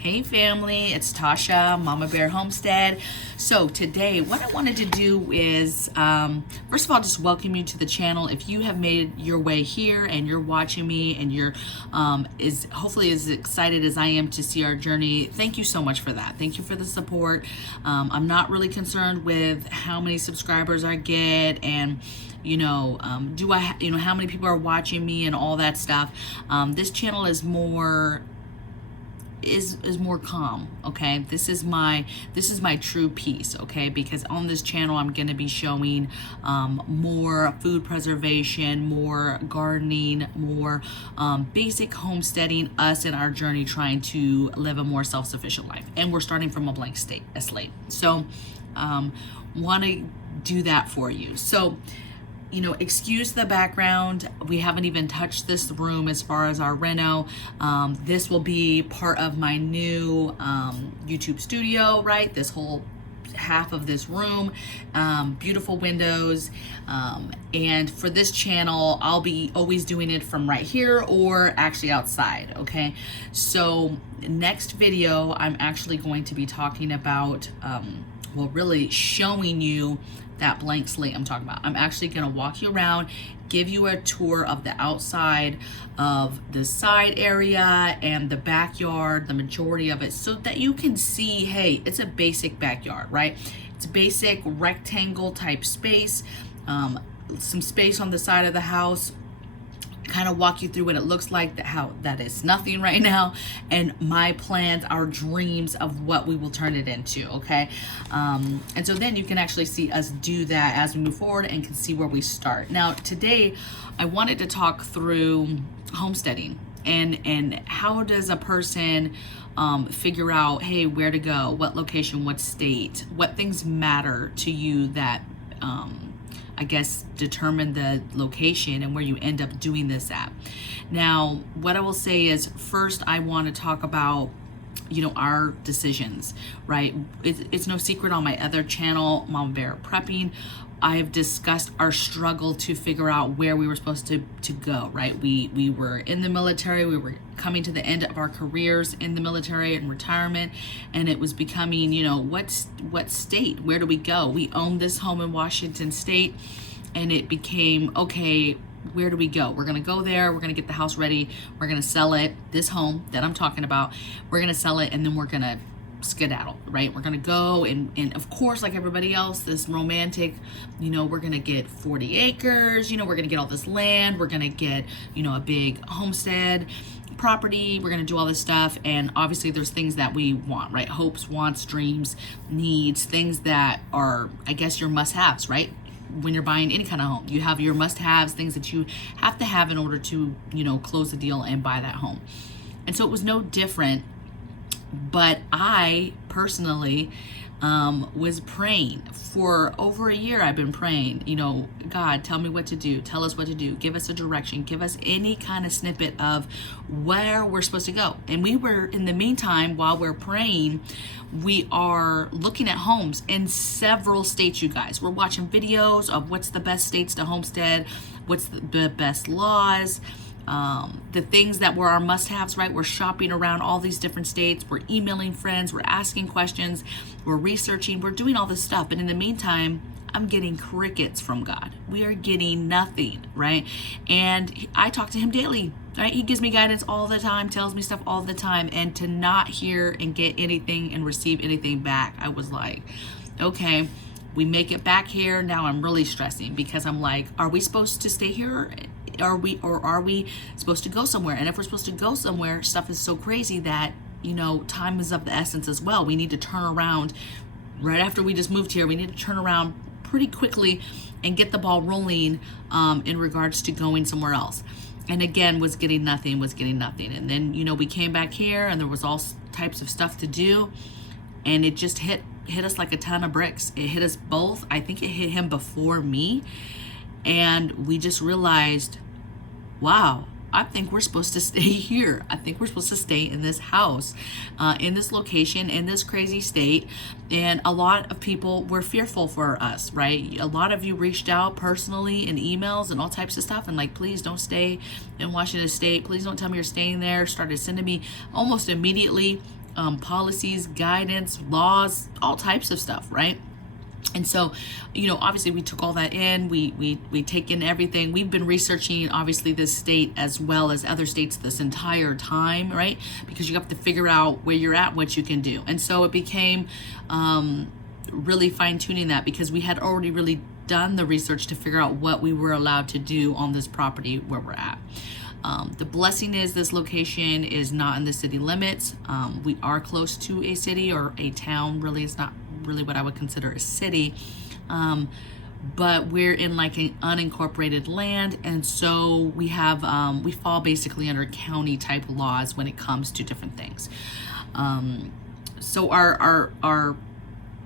Hey family, it's Tasha, Mama Bear Homestead. So today what I wanted to do is, first of all, just welcome you to the channel. If you have made your way here and you're watching me and you're hopefully as excited as I am to see our journey, thank you so much for that. Thank you for the support. I'm not really concerned with how many subscribers I get and how many people are watching me and all that stuff. This channel is more calm, okay? This is my true peace, okay? Because on this channel I'm going to be showing more food preservation, more gardening, more basic homesteading, us in our journey trying to live a more self-sufficient life. And we're starting from a blank slate. So want to do that for you. So excuse the background. We haven't even touched this room as far as our reno. This will be part of my new YouTube studio, right? This whole half of this room, beautiful windows. And for this channel, I'll be always doing it from right here or actually outside, okay? So next video, I'm actually going to be talking about, really showing you that blank slate I'm talking about. I'm actually gonna walk you around, give you a tour of the outside of the side area and the backyard, the majority of it, so that you can see, hey, it's a basic backyard, right? It's a basic rectangle type space, some space on the side of the house, kind of walk you through what it looks like, how that is nothing right now, and my plans, our dreams of what we will turn it into, okay? And so then you can actually see us do that as we move forward and can see where we start. Now today I wanted to talk through homesteading and how does a person figure out, hey, where to go, what location, what state, what things matter to you that I guess determine the location and where you end up doing this at. Now, what I will say is, first I want to talk about our decisions, right? It's no secret on my other channel, Mama Bear Prepping, I've discussed our struggle to figure out where we were supposed to go, right? We were in the military, we were coming to the end of our careers in the military and retirement, and it was becoming, what state, where do we go? We owned this home in Washington State, and it became, okay, where do we go? We're gonna go there, we're gonna get the house ready, we're gonna sell it, this home that I'm talking about, we're gonna sell it, and then we're gonna skedaddle, right? We're gonna go and of course, like everybody else, this romantic, we're gonna get 40 acres, we're gonna get all this land, we're gonna get, a big homestead property, we're gonna do all this stuff, and obviously there's things that we want, right? Hopes, wants, dreams, needs, things that are, I guess, your must-haves, right? When you're buying any kind of home, you have your must-haves, things that you have to have in order to, close the deal and buy that home. And so it was no different. But I personally was praying for over a year. I've been praying, God, tell me what to do. Tell us what to do. Give us a direction. Give us any kind of snippet of where we're supposed to go. And we were, in the meantime, while we're praying, we are looking at homes in several states, you guys. We're watching videos of what's the best states to homestead, what's the best laws, the things that were our must-haves, right? We're shopping around all these different states. We're emailing friends. We're asking questions. We're researching. We're doing all this stuff. But in the meantime, I'm getting crickets from God. We are getting nothing, right? And I talk to him daily, right? He gives me guidance all the time, tells me stuff all the time. And to not hear and get anything and receive anything back, I was like, okay, we make it back here. Now I'm really stressing because I'm like, are we supposed to stay here? Are we supposed to go somewhere? And if we're supposed to go somewhere, stuff is so crazy that, time is of the essence as well. We need to turn around right after we just moved here. We need to turn around pretty quickly and get the ball rolling in regards to going somewhere else. And again, was getting nothing. And then, we came back here and there was all types of stuff to do. And it just hit us like a ton of bricks. It hit us both. I think it hit him before me. And we just realized, wow, I think we're supposed to stay here. I think we're supposed to stay in this house, in this location, in this crazy state. And a lot of people were fearful for us, right? A lot of you reached out personally in emails and all types of stuff and like, please don't stay in Washington State. Please don't tell me you're staying there. Started sending me almost immediately policies, guidance, laws, all types of stuff, right? And so, you know, obviously we took all that in, we take in everything. We've been researching, obviously, this state as well as other states this entire time, right? Because you have to figure out where you're at, what you can do. And so it became really fine tuning that, because we had already really done the research to figure out what we were allowed to do on this property where we're at. The blessing is this location is not in the city limits. We are close to a city or a town. Really, it's not really what I would consider a city, but we're in like an unincorporated land, and so we have we fall basically under county type laws when it comes to different things. So our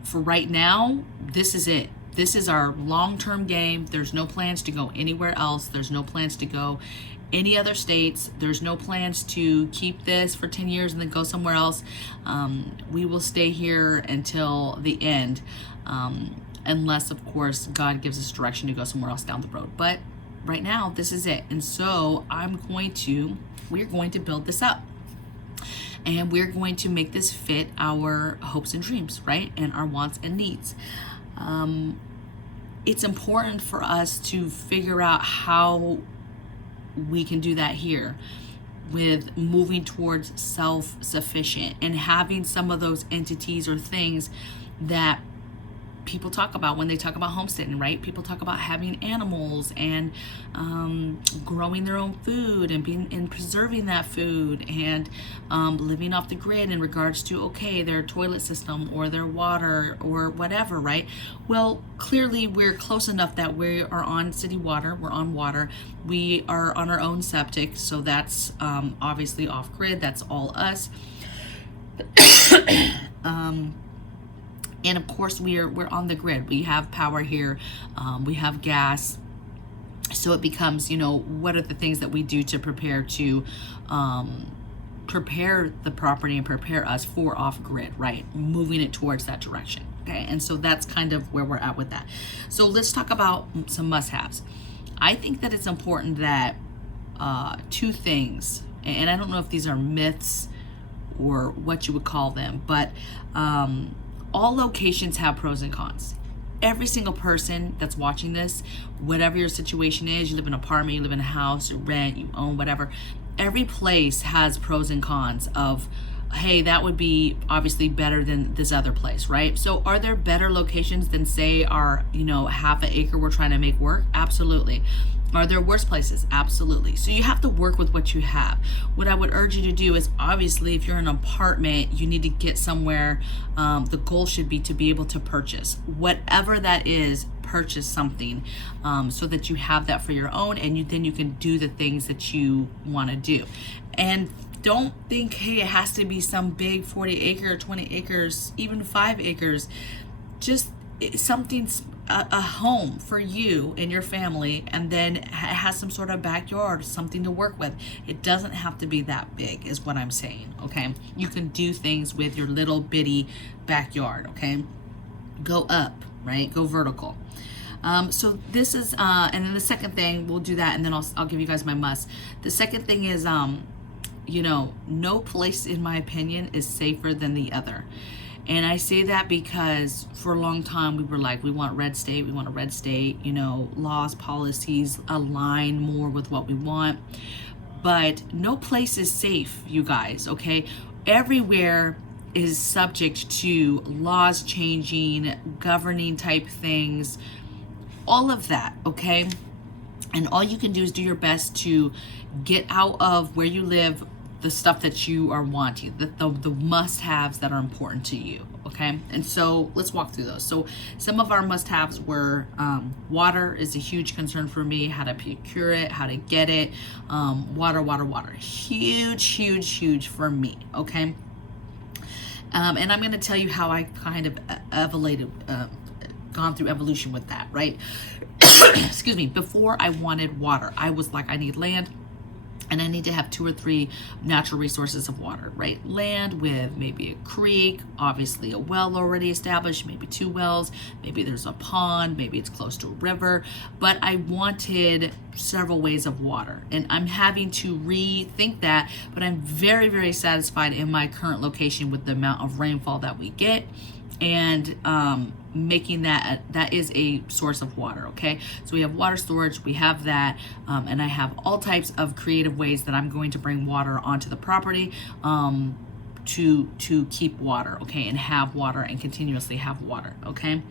for right now, this is it. This is our long-term game. There's no plans to go anywhere else. There's no plans to go any other states. There's no plans to keep this for 10 years and then go somewhere else. We will stay here until the end, unless, of course, God gives us direction to go somewhere else down the road. But right now, this is it. And so we're going to build this up. And we're going to make this fit our hopes and dreams, right? And our wants and needs. It's important for us to figure out how we can do that here with moving towards self-sufficient and having some of those entities or things that people talk about when they talk about homesteading, right? People talk about having animals and growing their own food and being and preserving that food and living off the grid in regards to, okay, their toilet system or their water or whatever, right? Well, clearly we're close enough that we are on city water, we're on water, we are on our own septic, so that's obviously off grid, that's all us. And of course, we're on the grid. We have power here. We have gas. So it becomes, you know, what are the things that we do to prepare the property and prepare us for off grid, right? Moving it towards that direction. Okay, and so that's kind of where we're at with that. So let's talk about some must-haves. I think that it's important that two things, and I don't know if these are myths or what you would call them, but all locations have pros and cons. Every single person that's watching this, whatever your situation is, you live in an apartment, you live in a house, you rent, you own, whatever, every place has pros and cons of, hey, that would be obviously better than this other place, right? So are there better locations than, say, our, you know, half an acre we're trying to make work? Absolutely. Are there worse places? Absolutely. So you have to work with what you have. What I would urge you to do is, obviously, if you're in an apartment, you need to get somewhere. The goal should be to be able to purchase. Whatever that is, purchase something so that you have that for your own, and then you can do the things that you want to do. And don't think, hey, it has to be some big 40 acre, 20 acres, even 5 acres. Just something's a home for you and your family, and then it has some sort of backyard, something to work with. It doesn't have to be that big, is what I'm saying, okay? You can do things with your little bitty backyard, okay? Go up, right? Go vertical. So this is, and then the second thing, we'll do that, and then I'll give you guys my must. The second thing is, you know, no place, in my opinion, is safer than the other. And I say that because for a long time we were like, we want red state, we want a red state, you know, laws, policies align more with what we want. But no place is safe, you guys, okay? Everywhere is subject to laws changing, governing type things, all of that, okay? And all you can do is do your best to get out of where you live the stuff that you are wanting, the must-haves that are important to you, okay? And so let's walk through those. So some of our must-haves were water is a huge concern for me, how to procure it, how to get it, water, huge for me, okay? And I'm gonna tell you how I kind of gone through evolution with that, right? Excuse me. Before I wanted water, I was like, I need land, And I need to have 2 or 3 natural resources of water, right? Land with maybe a creek, obviously a well already established, maybe 2 wells, maybe there's a pond, maybe it's close to a river, but I wanted several ways of water. And I'm having to rethink that, but I'm very, very satisfied in my current location with the amount of rainfall that we get, and making that is a source of water. Okay, so we have water storage, we have that, and I have all types of creative ways that I'm going to bring water onto the property to keep water, okay, and have water and continuously have water. Okay,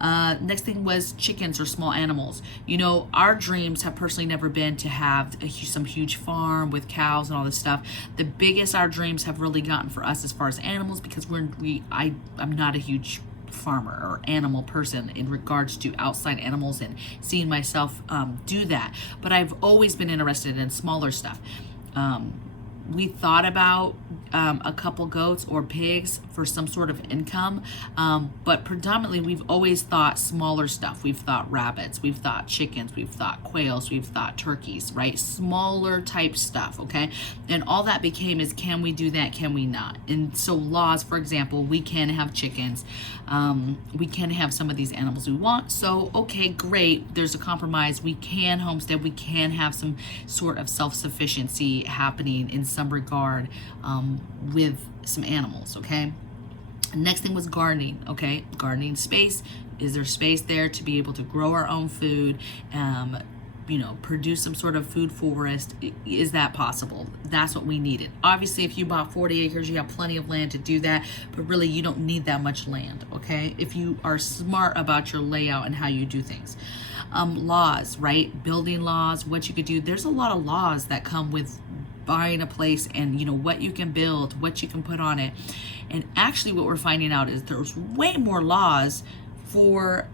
next thing was chickens or small animals. You know, our dreams have personally never been to have some huge farm with cows and all this stuff. The biggest our dreams have really gotten for us as far as animals, because I'm not a huge farmer or animal person in regards to outside animals and seeing myself do that, but I've always been interested in smaller stuff. We thought about a couple goats or pigs for some sort of income, but predominantly we've always thought smaller stuff. We've thought rabbits, we've thought chickens, we've thought quails, we've thought turkeys, right? Smaller type stuff, okay? And all that became is, can we do that, can we not? And so laws, for example, we can have chickens, we can have some of these animals we want, so okay, great, there's a compromise. We can homestead, we can have some sort of self-sufficiency happening in some regard with some animals, okay? Next thing was gardening, okay? Gardening space. Is there space there to be able to grow our own food, you know, produce some sort of food forest? Is that possible? That's what we needed. Obviously, if you bought 40 acres, you have plenty of land to do that, but really you don't need that much land, okay? If you are smart about your layout and how you do things. Laws, right? Building laws, what you could do. There's a lot of laws that come with buying a place, and you know what you can build, what you can put on it. And actually what we're finding out is there's way more laws for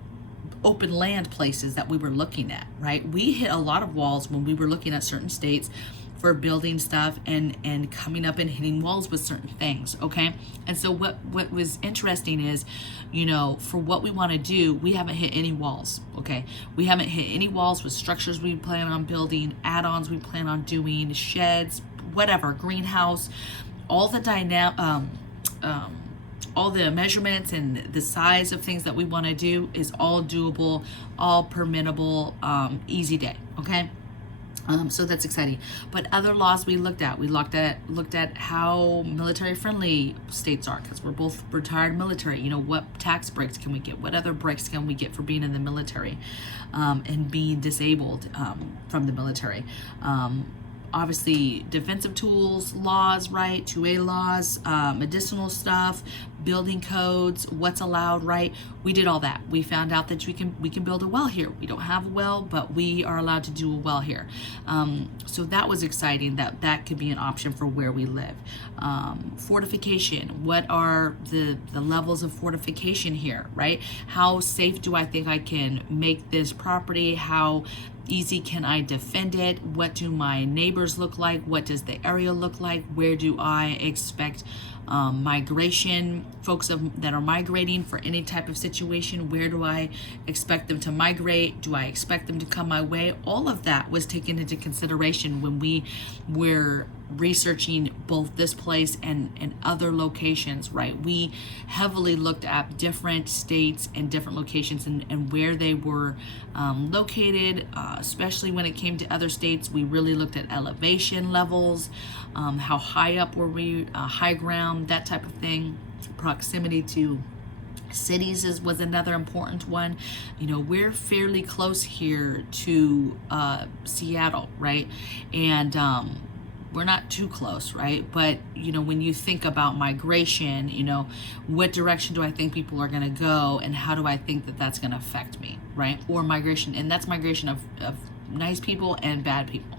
open land places that we were looking at, right? We hit a lot of walls when we were looking at certain states for building stuff and coming up and hitting walls with certain things, okay? And so what was interesting is, you know, for what we want to do, we haven't hit any walls, okay? We haven't hit any walls with structures we plan on building, add-ons we plan on doing, sheds, whatever, greenhouse, all the all the measurements and the size of things that we want to do is all doable, all permittable, easy day, okay? So that's exciting. But other laws we looked at how military friendly states are, because we're both retired military. You know, what tax breaks can we get? What other breaks can we get for being in the military and being disabled from the military? Obviously defensive tools laws, right? 2A laws, medicinal stuff, building codes, what's allowed, right? We did all that. We found out that we can build a well here. We don't have a well, but we are allowed to do a well here. So that was exciting, that could be an option for where we live. Fortification, what are the levels of fortification here, right? How safe do I think I can make this property? How easy can I defend it? What do my neighbors look like? What does the area look like? Where do I expect migration, folks that are migrating for any type of situation? Where do I expect them to migrate? Do I expect them to come my way? All of that was taken into consideration when we were researching both this place and other locations, right? We heavily looked at different states and different locations and where they were located, especially when it came to other states. We really looked at elevation levels, how high up were we, high ground, that type of thing. Proximity to cities was another important one. You know, we're fairly close here to Seattle, right? And we're not too close, right? But, you know, when you think about migration, you know, what direction do I think people are going to go, and how do I think that that's going to affect me, right? Or migration, and that's migration of nice people and bad people.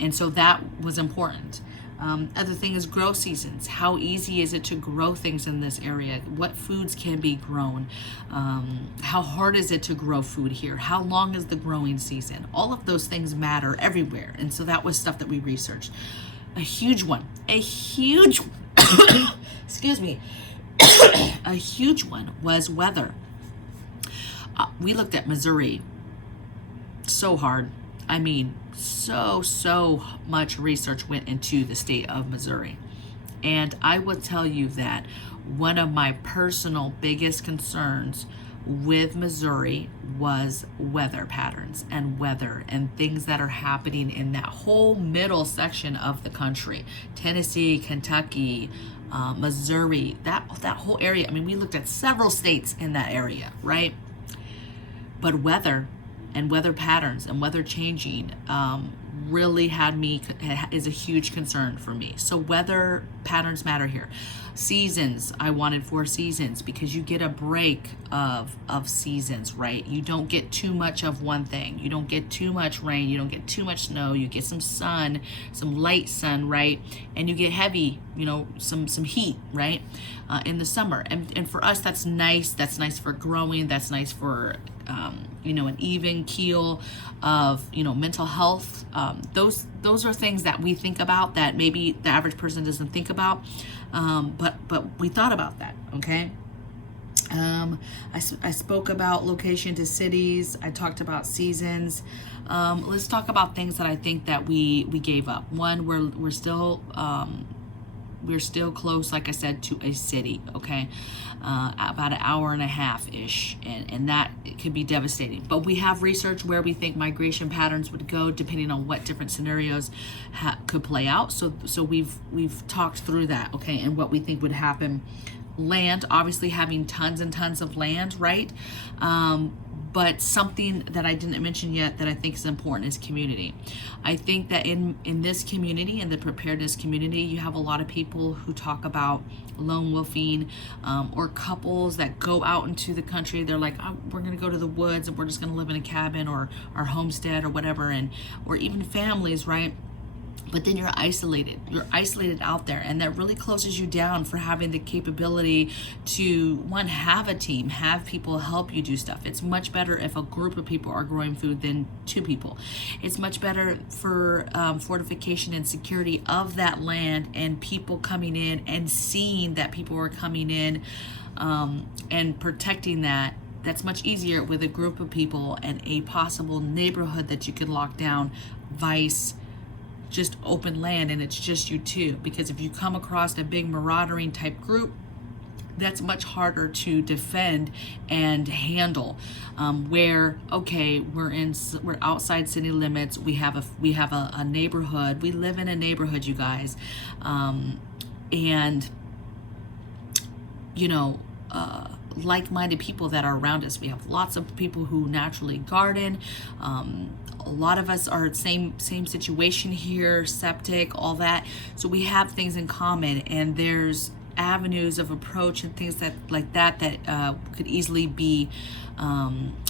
And so that was important. Other thing is grow seasons. How easy is it to grow things in this area? What foods can be grown? How hard is it to grow food here? How long is the growing season? All of those things matter everywhere. And so that was stuff that we researched. A huge one, excuse me, a huge one was weather. We looked at Missouri so hard. I mean, so much research went into the state of Missouri. And I will tell you that one of my personal biggest concerns with Missouri was weather patterns and weather and things that are happening in that whole middle section of the country. Tennessee, Kentucky, Missouri, that whole area. I mean, we looked at several states in that area, right? But weather and weather patterns and weather changing really is a huge concern for me. So weather patterns matter here. Seasons, I wanted 4 seasons because you get a break of seasons, right? You don't get too much of one thing. You don't get too much rain. You don't get too much snow. You get some sun, some light sun, right? And you get heavy, some heat, right? In the summer. And for us, that's nice. That's nice for growing. That's nice for an even keel of mental health. Those are things that we think about that maybe the average person doesn't think about, but we thought about that. Okay. I spoke about location to cities. I talked about seasons. Let's talk about things that I think that we gave up. One, we're still close, like I said, to a city, okay? About an hour and a half-ish, and that could be devastating. But we have research where we think migration patterns would go depending on what different scenarios could play out. So we've talked through that, okay, and what we think would happen. Land, obviously having tons and tons of land, right? But something that I didn't mention yet that I think is important is community. I think that in this community, in the preparedness community, you have a lot of people who talk about lone wolfing, or couples that go out into the country. They're like, oh, we're going to go to the woods and we're just going to live in a cabin or our homestead or whatever, or even families, right? But then you're isolated out there, and that really closes you down for having the capability to, one, have a team, have people help you do stuff. It's much better if a group of people are growing food than 2 people. It's much better for fortification and security of that land and people coming in and seeing that people are coming in, and protecting that. That's much easier with a group of people and a possible neighborhood that you can lock down, vice just open land and it's just you 2. Because if you come across a big marauding type group, that's much harder to defend and handle. Where, okay, we're outside city limits. We have a neighborhood. We live in a neighborhood, you guys, and like-minded people that are around us. We have lots of people who naturally garden. A lot of us are same situation here, septic, all that. So we have things in common, and there's avenues of approach and things that could easily be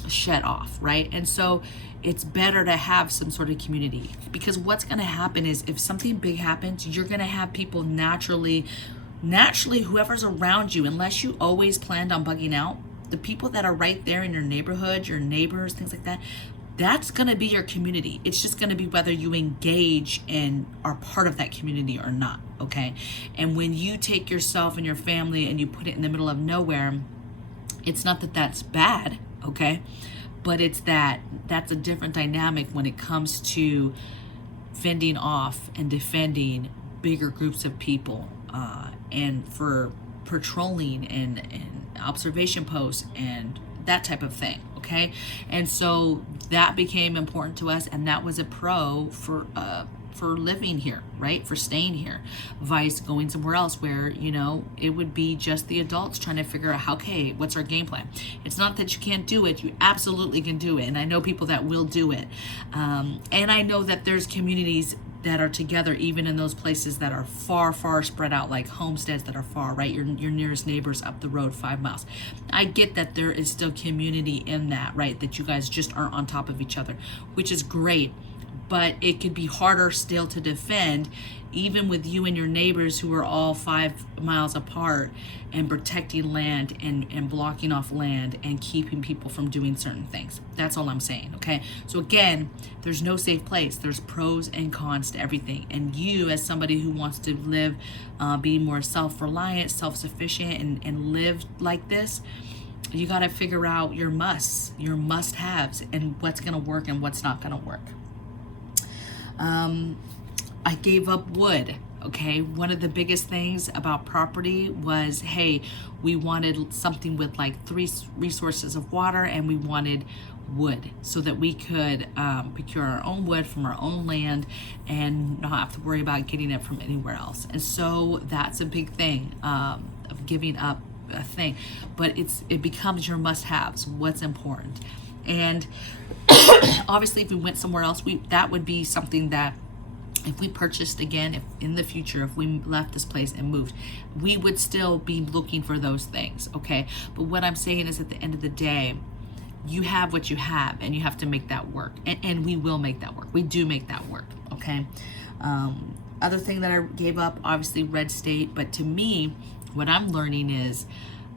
shut off, right? And so it's better to have some sort of community, because what's going to happen is if something big happens, you're going to have people naturally, whoever's around you, unless you always planned on bugging out, the people that are right there in your neighborhood, your neighbors, things like that, that's going to be your community. It's just going to be whether you engage and are part of that community or not, okay? And when you take yourself and your family and you put it in the middle of nowhere, it's not that that's bad, okay? But it's that's a different dynamic when it comes to fending off and defending bigger groups of people, and for patrolling and observation posts and that type of thing, okay? And so that became important to us, and that was a pro for living here, right? For staying here, vice going somewhere else where, it would be just the adults trying to figure out okay, what's our game plan? It's not that you can't do it, you absolutely can do it. And I know people that will do it. And I know that there's communities that are together even in those places that are far spread out, like homesteads that are far, right? Your nearest neighbors up the road 5 miles. I get that there is still community in that, right? That you guys just aren't on top of each other, which is great. But it could be harder still to defend, even with you and your neighbors who are all 5 miles apart, and protecting land and blocking off land and keeping people from doing certain things. That's all I'm saying, okay? So again, there's no safe place. There's pros and cons to everything. And you, as somebody who wants to live, be more self-reliant, self-sufficient, and live like this, you got to figure out your must-haves, and what's going to work and what's not going to work. I gave up wood. Okay, one of the biggest things about property was, hey, we wanted something with like 3 resources of water, and we wanted wood so that we could procure our own wood from our own land and not have to worry about getting it from anywhere else. And so that's a big thing of giving up a thing, but it becomes your must-haves, what's important. And obviously if we went somewhere else, that would be something that if we purchased again, if in the future, if we left this place and moved, we would still be looking for those things, okay? But what I'm saying is, at the end of the day, you have what you have, and you have to make that work. And we will make that work. We do make that work, okay? Other thing that I gave up, obviously red state, but to me, what I'm learning is,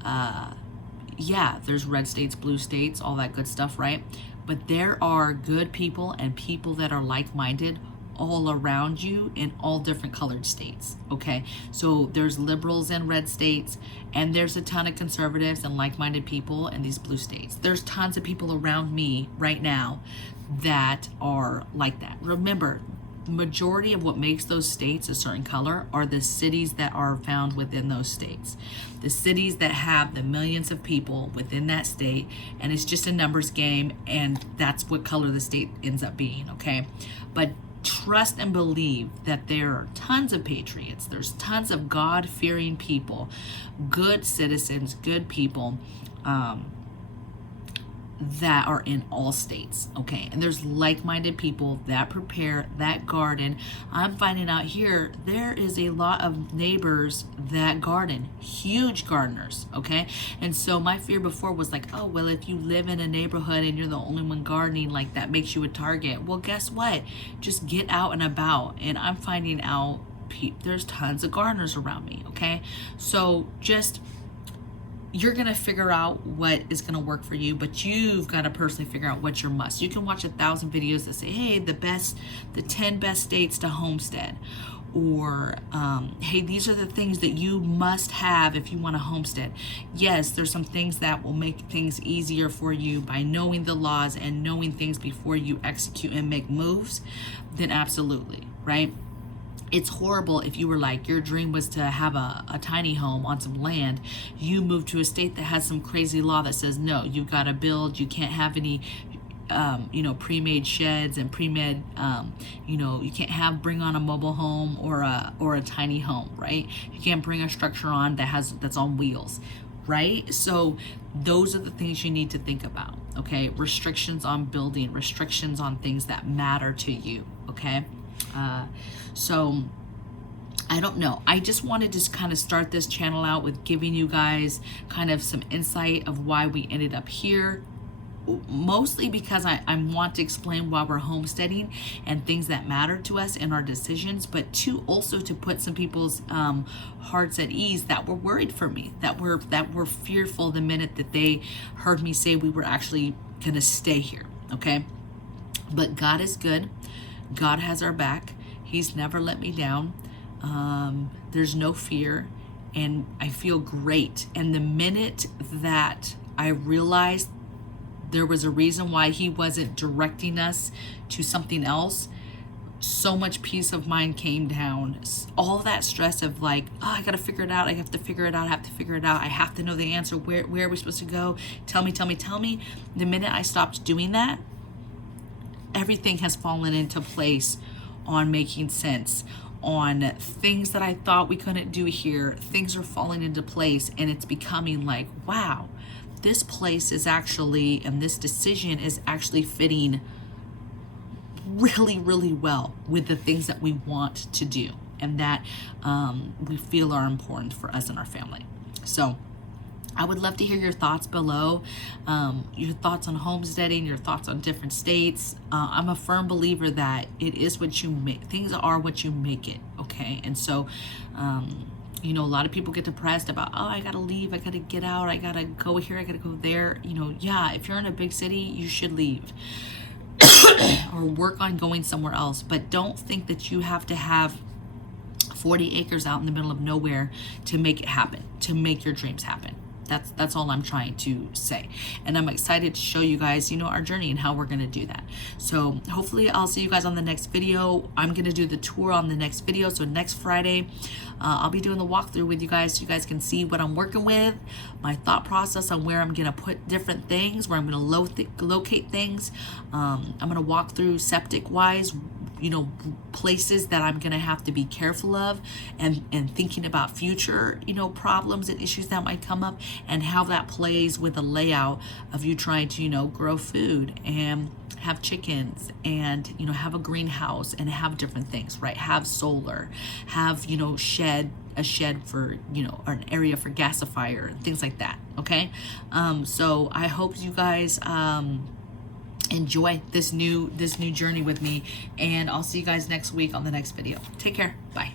yeah, there's red states, blue states, all that good stuff, right? But there are good people and people that are like-minded all around you in all different colored states, okay? So there's liberals in red states, and there's a ton of conservatives and like-minded people in these blue states. There's tons of people around me right now that are like that. Remember, the majority of what makes those states a certain color are the cities that are found within those states. The cities that have the millions of people within that state, and it's just a numbers game, and that's what color the state ends up being, okay? But trust and believe that there are tons of patriots. There's tons of God-fearing people, good citizens, good people that are in all states, okay? And there's like-minded people that prepare, that garden. I'm finding out here, there is a lot of neighbors that garden, huge gardeners, okay? And so my fear before was like, oh, well, if you live in a neighborhood and you're the only one gardening, like that makes you a target. Well, guess what? Just get out and about. And I'm finding out there's tons of gardeners around me, okay? So just, you're gonna figure out what is gonna work for you, but you've got to personally figure out what's your must. You can watch 1,000 videos that say, hey, the 10 best states to homestead, or hey, these are the things that you must have if you want to homestead. Yes, there's some things that will make things easier for you by knowing the laws and knowing things before you execute and make moves, then absolutely, right? It's horrible if you were like, your dream was to have a tiny home on some land. You move to a state that has some crazy law that says, no, you've got to build, you can't have any, pre-made sheds and pre-made, you can't bring on a mobile home or a tiny home, right? You can't bring a structure on that's on wheels, right? So those are the things you need to think about, okay? Restrictions on building, restrictions on things that matter to you, okay? So I don't know. I just wanted to kind of start this channel out with giving you guys kind of some insight of why we ended up here. Mostly because I want to explain why we're homesteading and things that matter to us in our decisions, but also to put some people's hearts at ease that were worried for me, that were fearful the minute that they heard me say we were actually going to stay here, okay? But God is good. God has our back. He's never let me down. There's no fear, and I feel great. And the minute that I realized there was a reason why he wasn't directing us to something else, so much peace of mind came down. All that stress of like, oh, I got to figure it out. I have to figure it out. I have to figure it out. I have to know the answer. Where are we supposed to go? Tell me. The minute I stopped doing that, everything has fallen into place on making sense, on things that I thought we couldn't do here. Things are falling into place, and it's becoming like, wow, this place is actually, and this decision is actually fitting really, really well with the things that we want to do and that we feel are important for us and our family. So I would love to hear your thoughts below, your thoughts on homesteading, your thoughts on different states. I'm a firm believer that it is what you make. Things are what you make it, okay? And so, a lot of people get depressed about, oh, I gotta leave, I gotta get out, I gotta go here, I gotta go there. Yeah, if you're in a big city, you should leave or work on going somewhere else. But don't think that you have to have 40 acres out in the middle of nowhere to make it happen, to make your dreams happen. That's all I'm trying to say. And I'm excited to show you guys, you know, our journey and how we're gonna do that. So hopefully I'll see you guys on the next video. I'm gonna do the tour on the next video. So next Friday, I'll be doing the walkthrough with you guys so you guys can see what I'm working with, my thought process on where I'm gonna put different things, where I'm gonna locate things. I'm gonna walk through septic wise, you know, places that I'm gonna have to be careful of, and thinking about future, you know, problems and issues that might come up, and how that plays with the layout of you trying to, you know, grow food and have chickens and, you know, have a greenhouse and have different things, right? Have solar, have, you know, a shed for, you know, or an area for gasifier and things like that. Okay. So I hope you guys enjoy this new journey with me, and I'll see you guys next week on the next video. Take care. Bye.